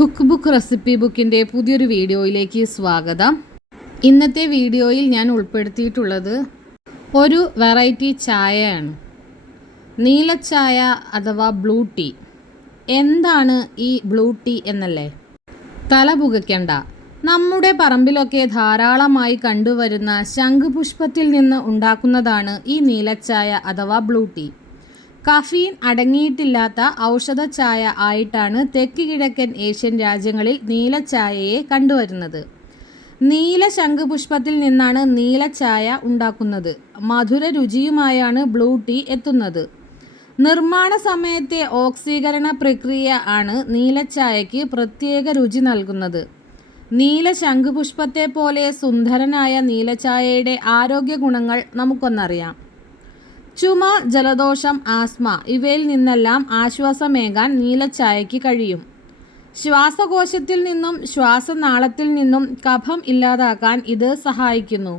Cook book recipe ബുക്കിൻ്റെ പുതിയൊരു വീഡിയോയിലേക്ക് സ്വാഗതം. ഇന്നത്തെ വീഡിയോയിൽ ഞാൻ ഉൾപ്പെടുത്തിയിട്ടുള്ളത് ഒരു വെറൈറ്റി ചായയാണ്. നീലച്ചായ അഥവാ ബ്ലൂ ടീ. എന്താണ് ഈ ബ്ലൂ ടീ എന്നല്ലേ? തല പുകയ്ക്കണ്ട. നമ്മുടെ പറമ്പിലൊക്കെ ധാരാളമായി കണ്ടുവരുന്ന ശംഖുപുഷ്പത്തിൽ നിന്ന് ഉണ്ടാക്കുന്നതാണ് ഈ നീലച്ചായ അഥവാ ബ്ലൂ ടീ. കഫീൻ അടങ്ങിയിട്ടില്ലാത്ത ഔഷധ ചായ ആയിട്ടാണ് തെക്ക് കിഴക്കൻ ഏഷ്യൻ രാജ്യങ്ങളിൽ നീലച്ചായയെ കണ്ടുവരുന്നത്. നീല ശംഖുപുഷ്പത്തിൽ നിന്നാണ് നീലച്ചായ ഉണ്ടാക്കുന്നത്. മധുര രുചിയുമായാണ് ബ്ലൂ ടീ എത്തുന്നത്. നിർമ്മാണ സമയത്തെ ഓക്സീകരണ പ്രക്രിയ ആണ് നീലച്ചായയ്ക്ക് പ്രത്യേക രുചി നൽകുന്നത്. നീല ശംഖുപുഷ്പത്തെ പോലെ സുന്ദരനായ നീലച്ചായയുടെ ആരോഗ്യ ഗുണങ്ങൾ നമുക്കൊന്നറിയാം. ചുമ, ജലദോഷം, ആസ്മ ഇവയിൽ നിന്നെല്ലാം ആശ്വാസമേകാൻ നീലച്ചായയ്ക്ക് കഴിയും. ശ്വാസകോശത്തിൽ നിന്നും ശ്വാസനാളത്തിൽ നിന്നും കഫം ഇല്ലാതാക്കാൻ ഇത് സഹായിക്കുന്നു.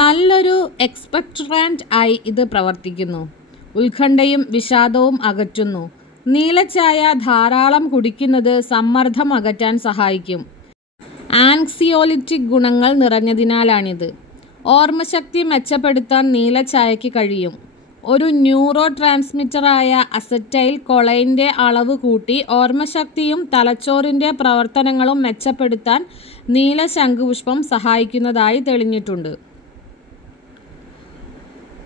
നല്ലൊരു എക്സ്പെക്ടറാന്റ് ആയി ഇത് പ്രവർത്തിക്കുന്നു. ഉത്കണ്ഠയും വിഷാദവും അകറ്റുന്നു. നീലച്ചായ ധാരാളം കുടിക്കുന്നത് സമ്മർദ്ദം അകറ്റാൻ സഹായിക്കും. ആൻക്സിയോലിറ്റിക് ഗുണങ്ങൾ നിറഞ്ഞതിനാലാണിത്. ഓർമ്മശക്തി മെച്ചപ്പെടുത്താൻ നീലച്ചായയ്ക്ക് കഴിയും. ഒരു ന്യൂറോ ട്രാൻസ്മിറ്ററായ അസറ്റൈൽ കൊളൈൻ്റെ അളവ് കൂട്ടി ഓർമ്മശക്തിയും തലച്ചോറിൻ്റെ പ്രവർത്തനങ്ങളും മെച്ചപ്പെടുത്താൻ നീല ശംഖുപുഷ്പം സഹായിക്കുന്നതായി തെളിഞ്ഞിട്ടുണ്ട്.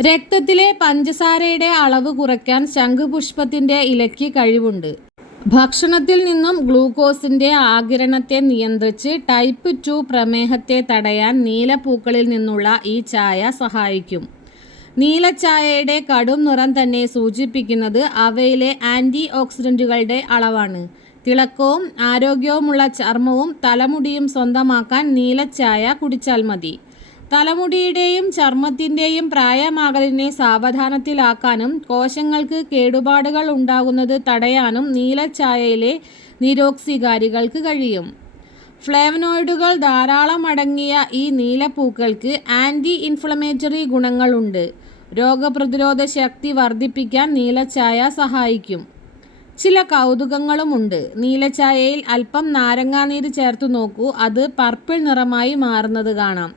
രക്തത്തിലെ പഞ്ചസാരയുടെ അളവ് കുറയ്ക്കാൻ ശംഖുപുഷ്പത്തിൻ്റെ ഇലയ്ക്ക് കഴിവുണ്ട്. ഭക്ഷണത്തിൽ നിന്നും ഗ്ലൂക്കോസിൻ്റെ ആഗിരണത്തെ നിയന്ത്രിച്ച് ടൈപ്പ് 2 പ്രമേഹത്തെ തടയാൻ നീലപ്പൂക്കളിൽ നിന്നുള്ള ഈ ചായ സഹായിക്കും. നീലച്ചായയുടെ കടും നിറം തന്നെ സൂചിപ്പിക്കുന്നത് അവയിലെ ആൻറ്റി ഓക്സിഡൻറ്റുകളുടെ അളവാണ്. തിളക്കവും ആരോഗ്യവുമുള്ള ചർമ്മവും തലമുടിയും സ്വന്തമാക്കാൻ നീലച്ചായ കുടിച്ചാൽ മതി. തലമുടിയുടെയും ചർമ്മത്തിൻ്റെയും പ്രായമാകലിനെ സാവധാനത്തിലാക്കാനും കോശങ്ങൾക്ക് കേടുപാടുകൾ ഉണ്ടാകുന്നത് തടയാനും നീലച്ചായയിലെ നിരോക്സികാരികൾക്ക് കഴിയും. ഫ്ലേവനോയിഡുകൾ ധാരാളം അടങ്ങിയ ഈ നീലപ്പൂക്കൾക്ക് ആൻറ്റി ഇൻഫ്ലമേറ്ററി ഗുണങ്ങളുണ്ട്. രോഗപ്രതിരോധ ശക്തി വർദ്ധിപ്പിക്കാൻ നീലച്ചായ സഹായിക്കും. ചില കൗതുകങ്ങളുമുണ്ട്. നീലച്ചായയിൽ അല്പം നാരങ്ങാനീര് ചേർത്ത് നോക്കൂ. അത് പർപ്പിൾ നിറമായി മാറുന്നത് കാണാം.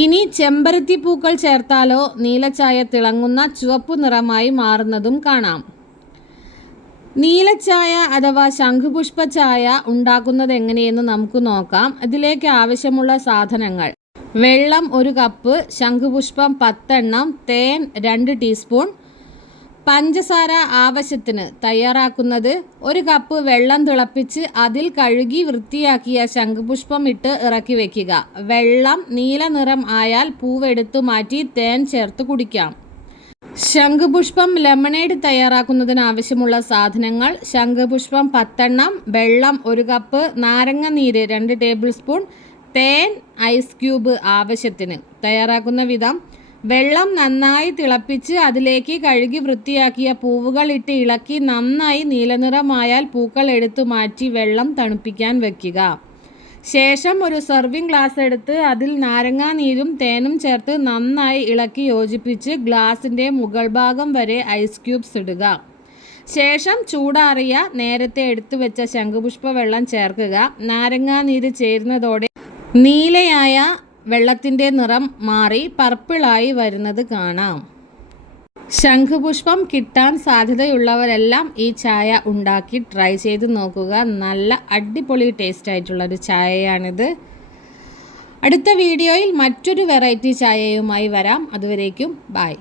ഇനി ചെമ്പരത്തി പൂക്കൾ ചേർത്താലോ നീലച്ചായ തിളങ്ങുന്ന ചുവപ്പു നിറമായി മാറുന്നതും കാണാം. നീലച്ചായ അഥവാ ശംഖുപുഷ്പ ചായ ഉണ്ടാക്കുന്നത് എങ്ങനെയെന്ന് നമുക്ക് നോക്കാം. ഇതിലേക്ക് ആവശ്യമുള്ള സാധനങ്ങൾ: വെള്ളം 1 കപ്പ്, ശംഖുപുഷ്പം 10 എണ്ണം, തേൻ 2 ടീസ്പൂൺ, പഞ്ചസാര ആവശ്യത്തിന്. തയ്യാറാക്കുന്നത്: 1 കപ്പ് വെള്ളം തിളപ്പിച്ച് അതിൽ കഴുകി വൃത്തിയാക്കിയ ശംഖുപുഷ്പം ഇട്ട് ഇറക്കി വയ്ക്കുക. വെള്ളം നീല നിറം ആയാൽ പൂവെടുത്തു മാറ്റി തേൻ ചേർത്ത് കുടിക്കാം. ശംഖുപുഷ്പം ലെമണേഡ് തയ്യാറാക്കുന്നതിന് ആവശ്യമുള്ള സാധനങ്ങൾ: ശംഖുപുഷ്പം 10 എണ്ണം, വെള്ളം 1 കപ്പ്, നാരങ്ങ നീര് 2 ടേബിൾ സ്പൂൺ, തേൻ ഐസ് ക്യൂബ് ആവശ്യത്തിന്. തയ്യാറാക്കുന്ന വിധം: വെള്ളം നന്നായി തിളപ്പിച്ച് അതിലേക്ക് കഴുകി വൃത്തിയാക്കിയ പൂവുകൾ ഇട്ട് ഇളക്കി നന്നായി നീലനിറമായാൽ പൂക്കൾ എടുത്തു മാറ്റി വെള്ളം തണുപ്പിക്കാൻ വയ്ക്കുക. ശേഷം ഒരു സെർവിങ് ഗ്ലാസ് എടുത്ത് അതിൽ നാരങ്ങാനീരും തേനും ചേർത്ത് നന്നായി ഇളക്കി യോജിപ്പിച്ച് ഗ്ലാസിൻ്റെ മുകൾ ഭാഗം വരെ ഐസ് ക്യൂബ്സ് ഇടുക. ശേഷം ചൂടാറിയ നേരത്തെ എടുത്തു വെച്ച ശംഖുപുഷ്പ വെള്ളം ചേർക്കുക. നാരങ്ങാനീര് ചേരുന്നതോടെ നീലയായ വെള്ളത്തിൻ്റെ നിറം മാറി പർപ്പിളായി വരുന്നത് കാണാം. ശംഖുപുഷ്പം കിട്ടാൻ സാധ്യതയുള്ളവരെല്ലാം ഈ ചായ ഉണ്ടാക്കി ട്രൈ ചെയ്ത് നോക്കുക. നല്ല അടിപൊളി ടേസ്റ്റ് ആയിട്ടുള്ളൊരു ചായയാണിത്. അടുത്ത വീഡിയോയിൽ മറ്റൊരു വെറൈറ്റി ചായയുമായി വരാം. അതുവരേക്കും ബൈ.